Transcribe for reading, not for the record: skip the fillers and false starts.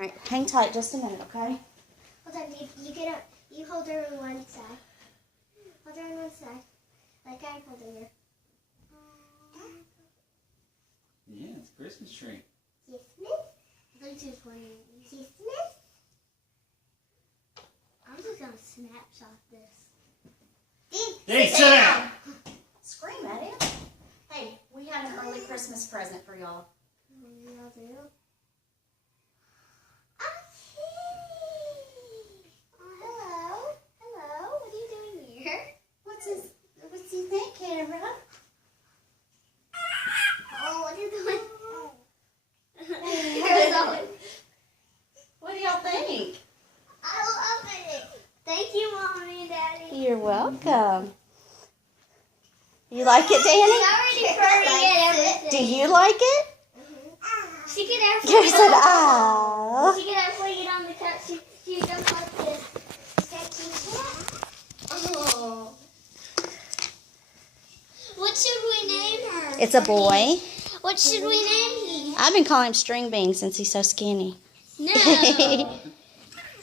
All right, hang tight just a minute, okay? Hold on, you get up. You hold her on one side. Hold her on one side. Like I'm holding her. Yeah, it's a Christmas tree. Christmas? Christmas? I'm just going to snapshot this. Hey, sit down! Scream at him. Hey, we had an early Christmas present for y'all. Y'all do? Hello. Hello. What are you doing here? What's his name, Camera? Oh, what are you doing? What do y'all think? I love it. Thank you, Mommy and Daddy. You're welcome. You like it, She's Danny? already furry at everything. Do you like it? She can have Karen said, ah. She can have fling it on the couch. She does like this. Oh. What should we name her? It's a boy. What should we name him? I've been calling him String Bean since he's so skinny. No.